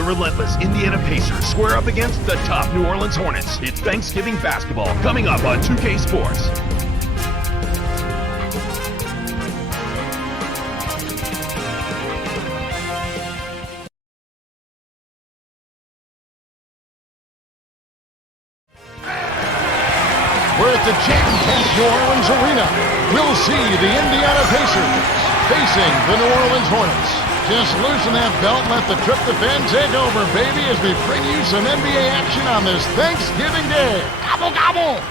The relentless Indiana Pacers square up against the tough New Orleans Hornets. It's Thanksgiving basketball coming up on 2K Sports. We're at the jam-packed New Orleans Arena. We'll see the Indiana Pacers facing the New Orleans Hornets. Just loosen that belt and let the tryptophan take over, baby, as we bring you some NBA action on this Thanksgiving Day. Gobble, gobble!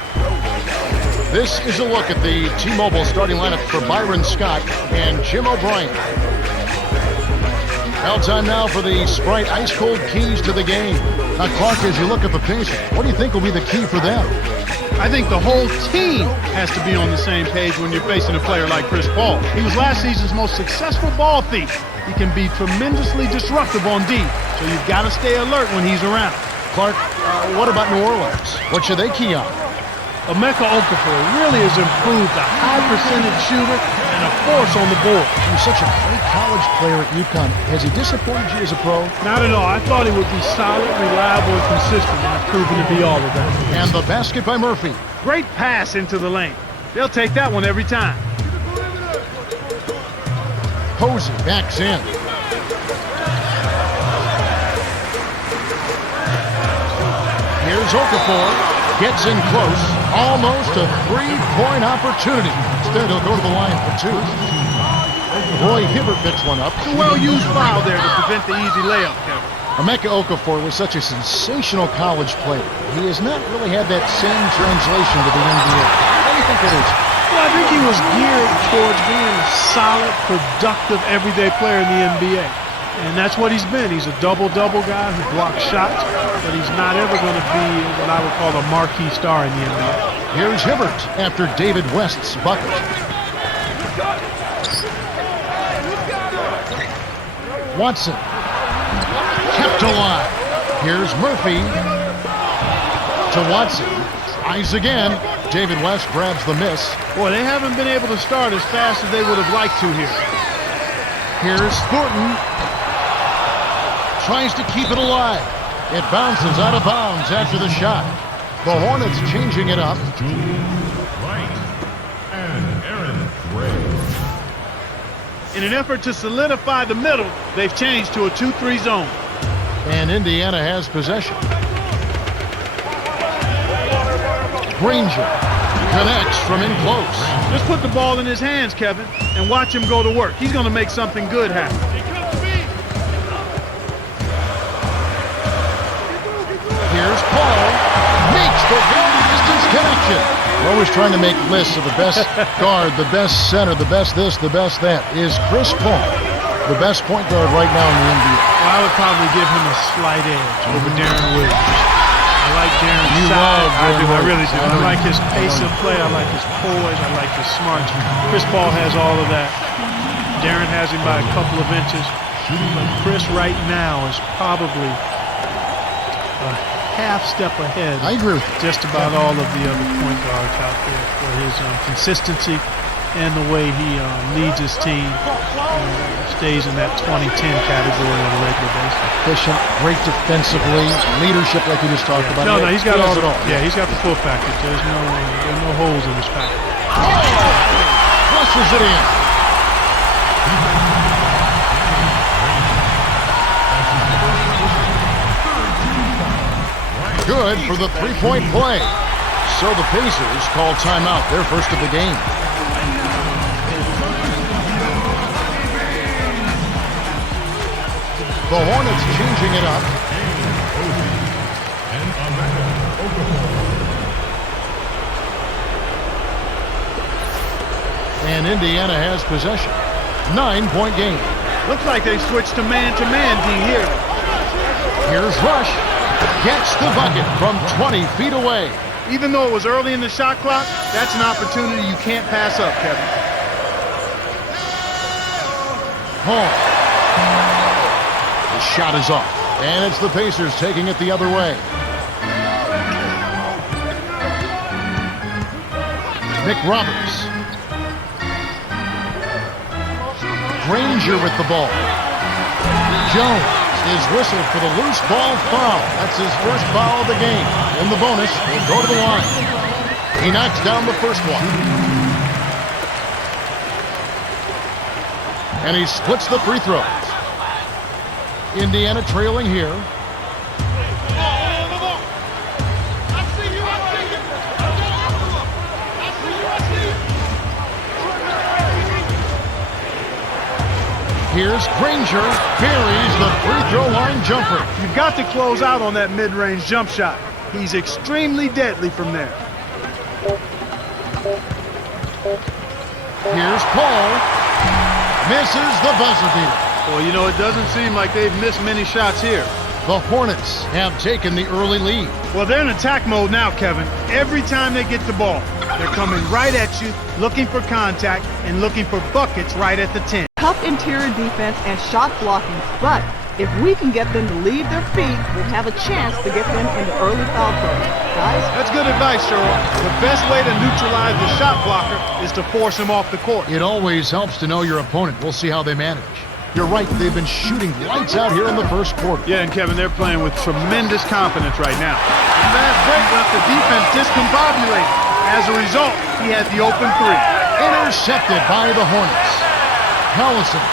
This is a look at the T-Mobile starting lineup for Byron Scott and Jim O'Brien. Well, time now for the Sprite ice-cold keys to the game. Now, Clark, as you look at the Pacers, what do you think will be the key for them? I think the whole team has to be on the same page when you're facing a player like Chris Paul. He was last season's most successful ball thief. He can be tremendously disruptive on D, so you've got to stay alert when he's around. Clark, what about New Orleans? What should they key on? Emeka Okafor really has improved, a high percentage shooter and a force on the board. He was such a great college player at UConn. Has he disappointed you as a pro? Not at all. I thought he would be solid, reliable, and consistent, and it's proven to be all of that. And the basket by Murphy. Great pass into the lane. They'll take that one every time. Posey backs in. Here's Okafor. Gets in close. Almost a three-point opportunity. Instead, he'll go to the line for two. Roy Hibbert picks one up. A well-used foul there to prevent the easy layup, Kevin. Emeka Okafor was such a sensational college player. He has not really had that same translation to the NBA. What do you think it is? Well, I think he was geared towards being a solid, productive, everyday player in the NBA. And that's what he's been. He's a double-double guy who blocks shots, but he's not ever going to be what I would call a marquee star in the NBA. Here's Hibbert after David West's bucket. Watson. Kept alive. Here's Murphy to Watson. Tries again. David West grabs the miss. Boy, they haven't been able to start as fast as they would have liked to here. Here's Thornton. Tries to keep it alive. It bounces out of bounds after the shot. The Hornets changing it up. In an effort to solidify the middle, they've changed to a 2-3 zone. And Indiana has possession. Granger connects from in close. Just put the ball in his hands, Kevin, and watch him go to work. He's going to make something good happen. Here's Paul. Makes the long-distance connection. We're always trying to make lists of the best guard, the best center, the best this, the best that. Is Chris Paul the best point guard right now in the NBA? Well, I would probably give him a slight edge over Darren Williams. I like Darren's size. I really do. I like his pace of play. I like his poise. I like his smarts. Chris Paul has all of that. Darren has him by a couple of inches. But Chris right now is probably a half step ahead. I agree with you. Just about all of the other point guards out there for his consistency and the way he leads his team. Stays in that 2010 category on a regular basis. Efficient, great defensively, leadership like you just talked about. No, he's got all. Yeah, he's got the full package. There's no holes in his package. Flushes it in. Good for the three-point play. So the Pacers call timeout, their first of the game. The Hornets changing it up. And Indiana has possession. 9-point game. Looks like they switched to man-to-man D here. Here's Rush. Gets the bucket from 20 feet away. Even though it was early in the shot clock, that's an opportunity you can't pass up, Kevin. Hall. The shot is off. And it's the Pacers taking it the other way. Nick Roberts. Granger with the ball. Jones. is whistled for the loose ball foul. That's his first foul of the game. In the bonus, he'll go to the line. He knocks down the first one. And he splits the free throws. Indiana trailing here. Here's Granger, buries the free throw line jumper. You've got to close out on that mid-range jump shot. He's extremely deadly from there. Here's Paul. Misses the buzzer beater. Well, you know, it doesn't seem like they've missed many shots here. The Hornets have taken the early lead. Well, they're in attack mode now, Kevin. Every time they get the ball, they're coming right at you, looking for contact, and looking for buckets right at the 10. Tough interior defense and shot blocking, but if we can get them to leave their feet, we'll have a chance to get them into early foul trouble. Guys? That's good advice, Cheryl. The best way to neutralize the shot blocker is to force him off the court. It always helps to know your opponent. We'll see how they manage. You're right, they've been shooting lights out here in the first quarter. Yeah, and Kevin, they're playing with tremendous confidence right now. The fast break left the defense discombobulated. As a result, he had the open three. Intercepted by the Hornets. Collison,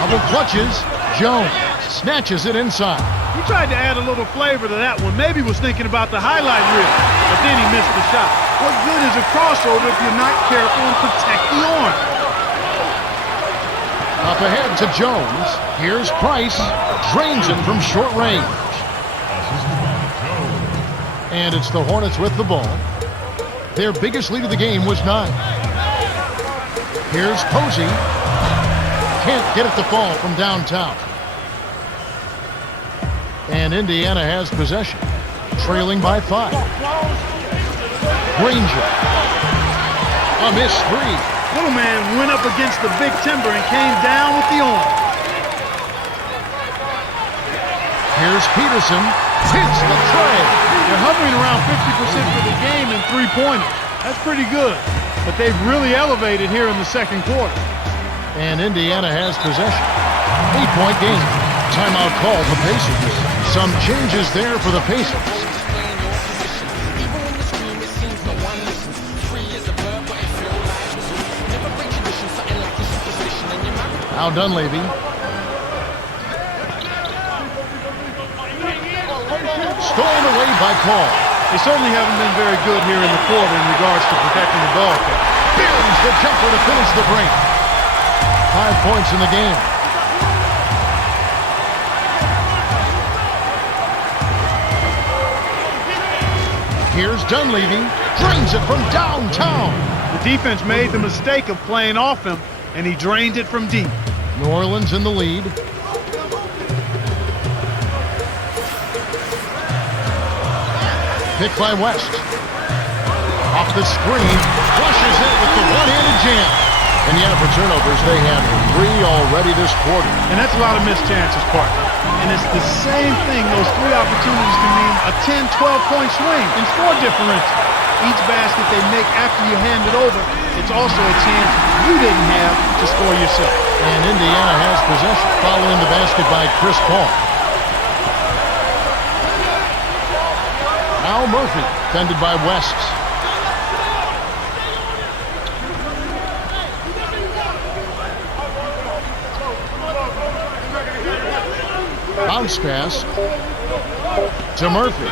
double clutches. Jones snatches it inside. He tried to add a little flavor to that one. Maybe was thinking about the highlight reel, but then he missed the shot. What good is a crossover if you're not careful and protect the arm? Up ahead to Jones. Here's Price. Drains it from short range. And it's the Hornets with the ball. Their biggest lead of the game was 9. Here's Posey. Can't get it to fall from downtown. And Indiana has possession, trailing by 5. Granger. A missed three. Little man went up against the big timber and came down with the arm. Here's Peterson. Hits the tray. They're hovering around 50% for the game in three-pointers. That's pretty good. But they've really elevated here in the second quarter. And Indiana has possession. 8-point game. Timeout call for Pacers. Some changes there for the Pacers. Now Dunleavy. Stolen away by Paul. They certainly haven't been very good here in the quarter in regards to protecting the ball. Buries the jumper to finish the break. 5 points in the game. Here's Dunleavy. Drains it from downtown. The defense made the mistake of playing off him, and he drained it from deep. New Orleans in the lead. Picked by West. Off the screen. Flushes it with the one-handed jam. Indiana for turnovers. They have 3 already this quarter. And that's a lot of missed chances, partner. And it's the same thing. Those 3 opportunities can mean a 10, 12-point swing and score differential. Each basket they make after you hand it over, it's also a chance you didn't have to score yourself. And Indiana has possession following the basket by Chris Paul. Now Murphy, defended by West. Bounce pass to Murphy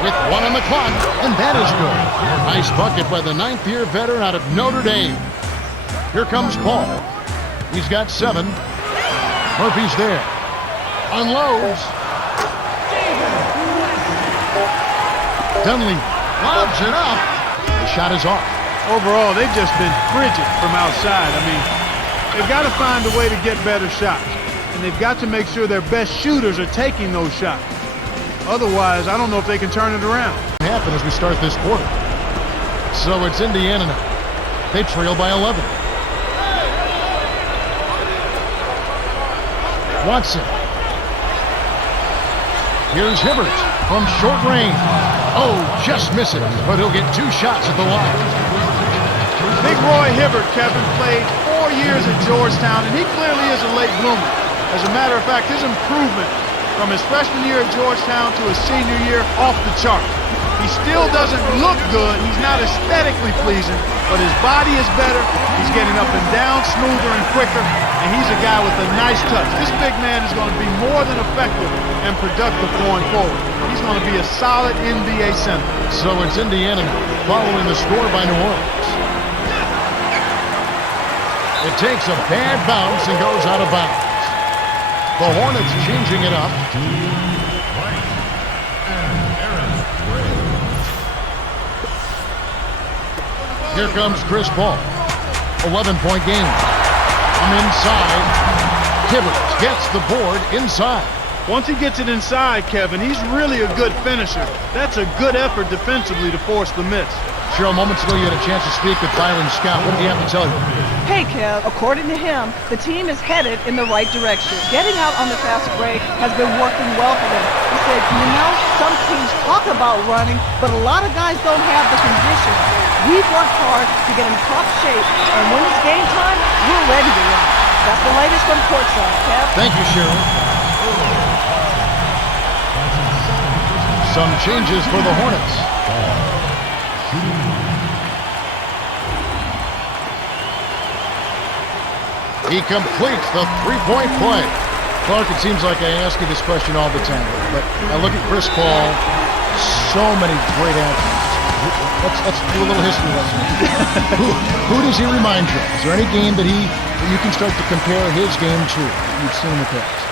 with 1 on the clock, and that is good. Nice bucket by the 9th-year veteran out of Notre Dame. Here comes Paul. He's got 7. Murphy's there. Unloads. Dunleavy lobs it up. The shot is off. Overall, they've just been frigid from outside. I mean, they've got to find a way to get better shots. And they've got to make sure their best shooters are taking those shots. Otherwise, I don't know if they can turn it around. Happen as we start this quarter. So it's Indiana now. They trail by 11. Watson. Here's Hibbert from short range. Oh, just misses, but he'll get 2 shots at the line. Big Roy Hibbert, Kevin, played 4 years at Georgetown, and he clearly is a late bloomer. As a matter of fact, his improvement From his freshman year at Georgetown to his senior year, off the chart. He still doesn't look good. He's not aesthetically pleasing, but his body is better. He's getting up and down smoother and quicker, and he's a guy with a nice touch. This big man is going to be more than effective and productive going forward. He's going to be a solid NBA center. So it's Indiana now, following the score by New Orleans. It takes a bad bounce and goes out of bounds. The Hornets changing it up. Here comes Chris Paul. 11-point game. From inside. Hibbert gets the board inside. Once he gets it inside, Kevin, he's really a good finisher. That's a good effort defensively to force the miss. Cheryl, moments ago you had a chance to speak with Byron Scott. What did he have to tell you? Hey, Kev, according to him, the team is headed in the right direction. Getting out on the fast break has been working well for them. He said, you know, some teams talk about running, but a lot of guys don't have the condition. We've worked hard to get in top shape, and when it's game time, we're ready to run. That's the latest from courtside, Kev. Thank you, Cheryl. Some changes for the Hornets. He completes the three-point play. Clark, it seems like I ask you this question all the time, but I look at Chris Paul, so many great athletes. Let's do a little history lesson. who does he remind you of? Is there any game that you can start to compare his game to you've seen in the past?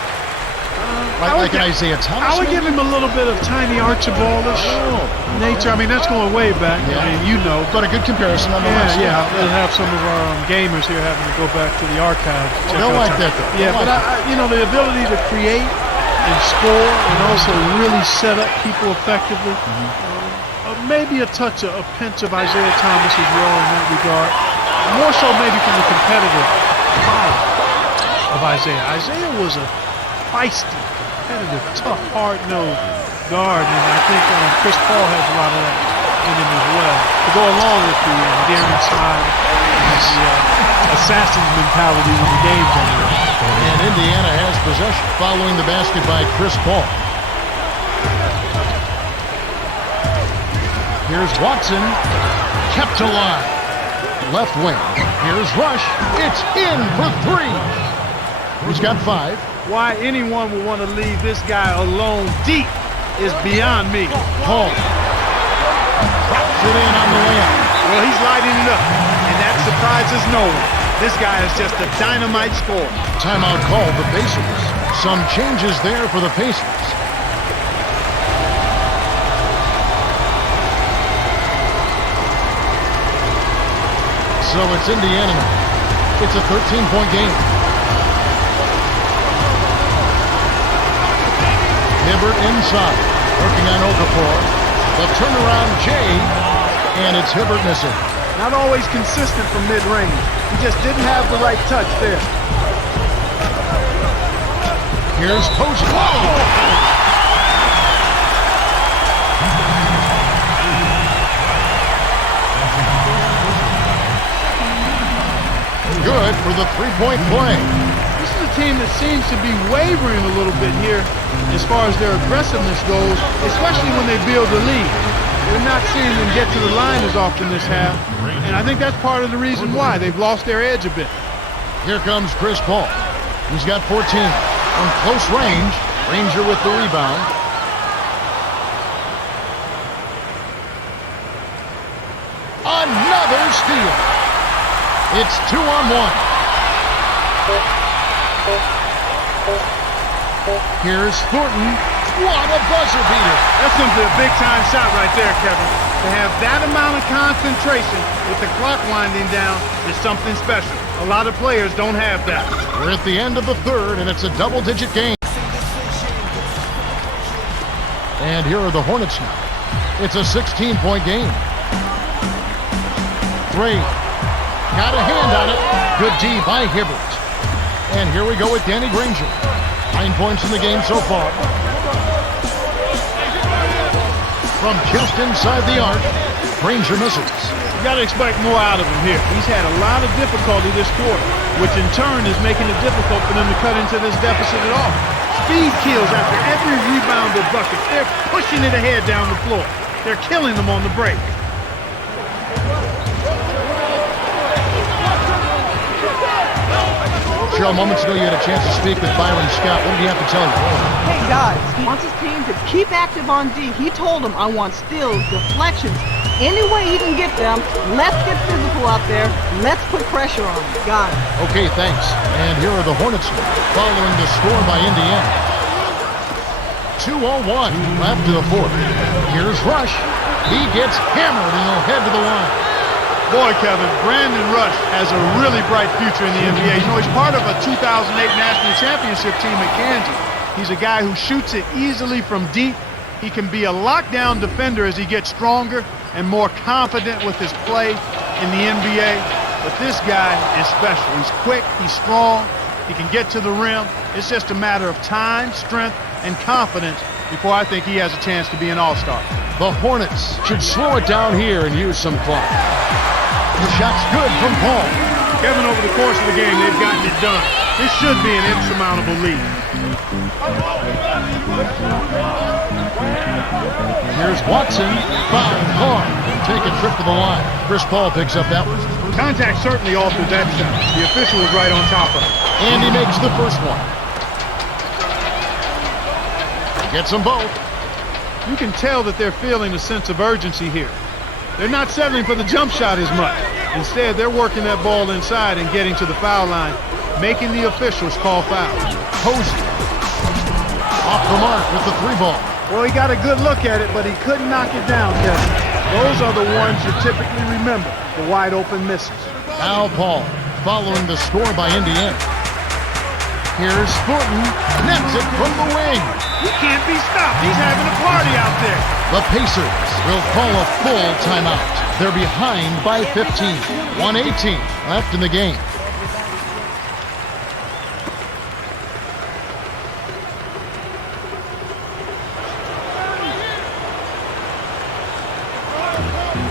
Like an Isaiah Thomas? I would give him a little bit of tiny Archibaldish nature. I mean, that's going way back. Yeah. I mean, you know. But a good comparison nonetheless. Yeah. We'll have some of our gamers here having to go back to the archives. They'll like that, though. Yeah, but you know, the ability to create and score and also really set up people effectively. Maybe a touch, a pinch of Isaiah Thomas as well in that regard. More so maybe from the competitive power of Isaiah. Isaiah was a feisty, competitive, tough, hard-nosed guard, and I think Chris Paul has a lot of that in him as well. To go along with the Darren Smile and the assassin's mentality when the game's on. And Indiana has possession following the basket by Chris Paul. Here's Watson, kept alive. Left wing. Here's Rush. It's in for three. He's got 5. Why anyone would want to leave this guy alone deep is beyond me. Paul drops it in on the layup. Well, he's lighting it up, and that surprises no one. This guy is just a dynamite scorer. Timeout called the Pacers. Some changes there for the Pacers. So it's Indiana now. It's a 13-point game. Hibbert inside, working on Okafor. The turnaround J, and it's Hibbert missing. Not always consistent from mid-range. He just didn't have the right touch there. Here's Post. Whoa! Good for the three-point play. This is a team that seems to be wavering a little bit here as far as their aggressiveness goes, especially when they build the lead. We're not seeing them get to the line as often this half, and I think that's part of the reason why they've lost their edge a bit. Here comes Chris Paul. He's got 14 on close range. Ranger with the rebound. Another steal. It's 2-on-1. Here's Thornton. What a buzzer beater. That's simply a big-time shot right there, Kevin. To have that amount of concentration with the clock winding down is something special. A lot of players don't have that. We're at the end of the third, and it's a double-digit game. And here are the Hornets now. It's a 16-point game. 3. Got a hand on it. Good D by Hibbert. And here we go with Danny Granger. 9 points in the game so far. From just inside the arc, Granger misses. You got to expect more out of him here. He's had a lot of difficulty this quarter, which in turn is making it difficult for them to cut into this deficit at all. Speed kills after every rebound or bucket. They're pushing it ahead down the floor. They're killing them on the break. Cheryl, moments ago you had a chance to speak with Byron Scott. What did he have to tell you? Hey guys, he wants his team to keep active on D. He told them, I want steals, deflections, any way he can get them. Let's get physical out there. Let's put pressure on them. Got it. Okay, thanks. And here are the Hornets following the score by Indiana. 2:01 left to the fourth. Here's Rush. He gets hammered and he'll head to the line. Boy, Kevin, Brandon Rush has a really bright future in the NBA. You know, he's part of a 2008 National Championship team at Kansas. He's a guy who shoots it easily from deep. He can be a lockdown defender as he gets stronger and more confident with his play in the NBA. But this guy is special. He's quick, he's strong, he can get to the rim. It's just a matter of time, strength, and confidence before I think he has a chance to be an all-star. The Hornets should slow it down here and use some clock. The shot's good from Paul. Kevin, over the course of the game, they've gotten it done. This should be an insurmountable lead. Here's Watson. Foul call. Take a trip to the line. Chris Paul picks up that one. Contact certainly altered that shot. The official was right on top of it. And he makes the first one. Gets them both. You can tell that they're feeling a sense of urgency here. They're not settling for the jump shot as much. Instead, they're working that ball inside and getting to the foul line, making the officials call fouls. Posey off the mark with the three ball. Well, he got a good look at it, but he couldn't knock it down, Kevin. Those are the ones you typically remember, the wide open misses. Al Paul following the score by Indiana. Here's Thornton, nets it from the wing. He can't be stopped. He's having a party out there. The Pacers will call a full timeout. They're behind by 15. 1:18 left in the game.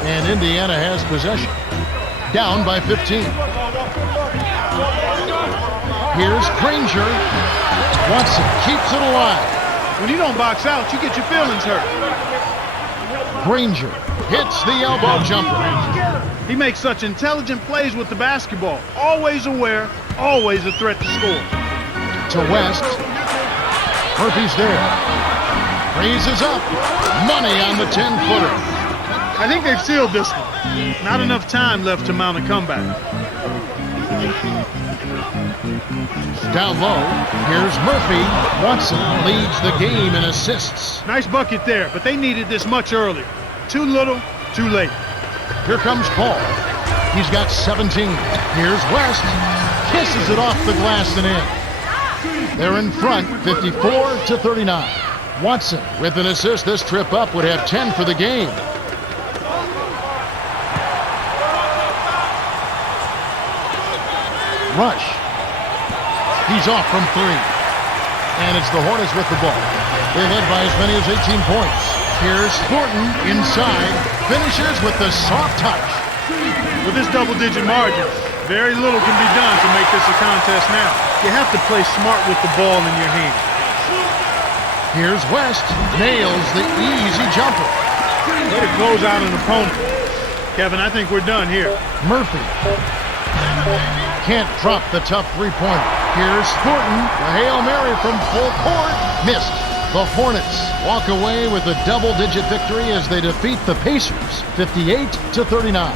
And Indiana has possession. Down by 15. Here's Granger. Watson keeps it alive. When you don't box out, you get your feelings hurt. Granger hits the elbow jumper. He makes such intelligent plays with the basketball. Always aware, always a threat to score. To West. Murphy's there. Raises up. Money on the 10-footer. I think they've sealed this one. Not enough time left to mount a comeback. Down low, here's Murphy. Watson leads the game in assists. Nice bucket there, but they needed this much earlier. Too little, too late. Here comes Paul. He's got 17. Here's West. Kisses it off the glass and in. They're in front, 54-39. Watson with an assist. This trip up would have 10 for the game. Rush. He's off from three. And it's the Hornets with the ball. They led by as many as 18 points. Here's Thornton inside. Finishes with the soft touch. With this double-digit margin, very little can be done to make this a contest now. You have to play smart with the ball in your hand. Here's West. Nails the easy jumper. Way to close out an opponent. Kevin, I think we're done here. Murphy can't drop the tough three-pointer. Here's Thornton. The Hail Mary from full court. Missed. The Hornets walk away with a double-digit victory as they defeat the Pacers 58-39.